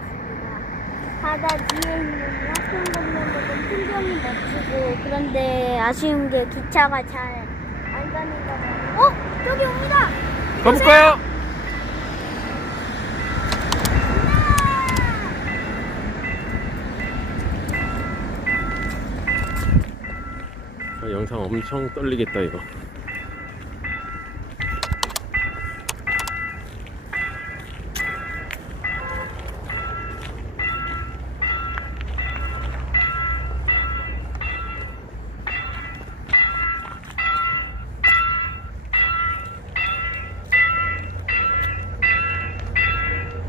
같습니다. 바다 뒤에 있는 하천 건너는 풍경이 멋지고 그런데 아쉬운 게 기차가 잘 안 다닌다. 저기 옵니다. 가볼까요? 영상 엄청 떨리겠다 이거.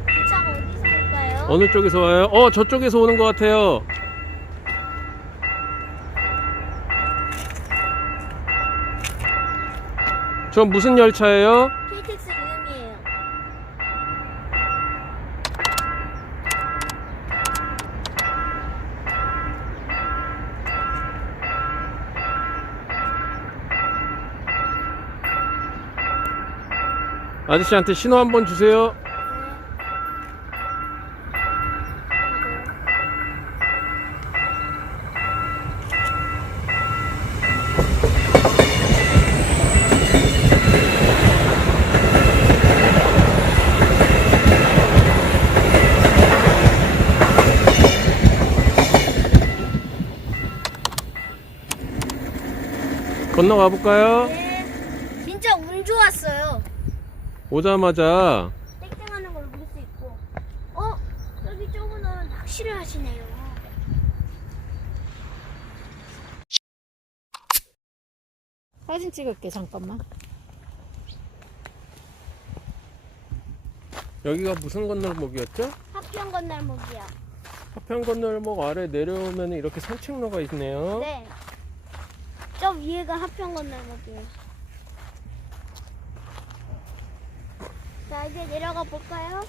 기차가 어디서 올까요? 어느 쪽에서 와요? 저쪽에서 오는 것 같아요. 저 무슨 열차예요? KTX 유음이에요. 아저씨한테 신호 한번 주세요. 건너가 볼까요? 네. 진짜 운 좋았어요. 오자마자 땡땡하는 걸 볼 수 있고. 여기 저분은 낚시를 하시네요. 사진 찍을게 잠깐만. 여기가 무슨 건널목이었죠? 하평 건널목이야. 하평 건널목 아래 내려오면 이렇게 산책로가 있네요. 네. 저 위에가 하평 건널목이에요. 자, 이제 내려가 볼까요?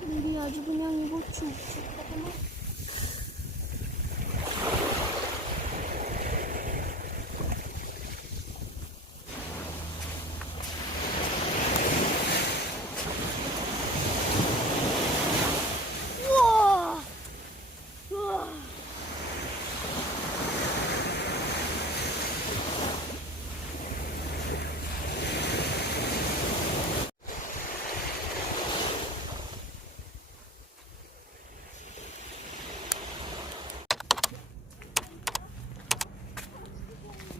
물이 아주 그냥 이거 축축하구나. 우와! 우와!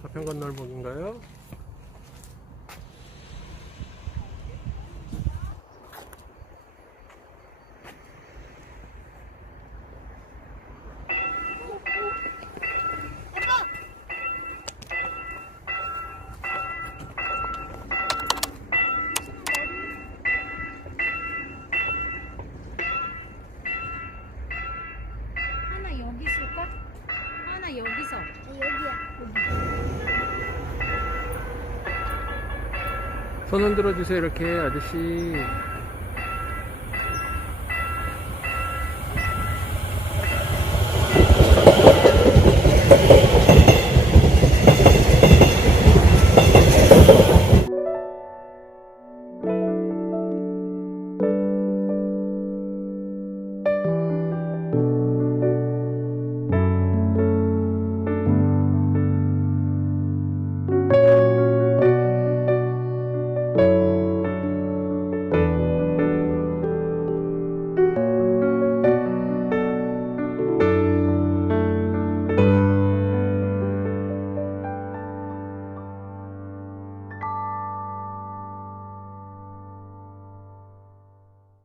하평 건널목인가요? 하나 여기 있을걸? 하나 여기서. 여기야. 손 흔들어 주세요 이렇게 아저씨.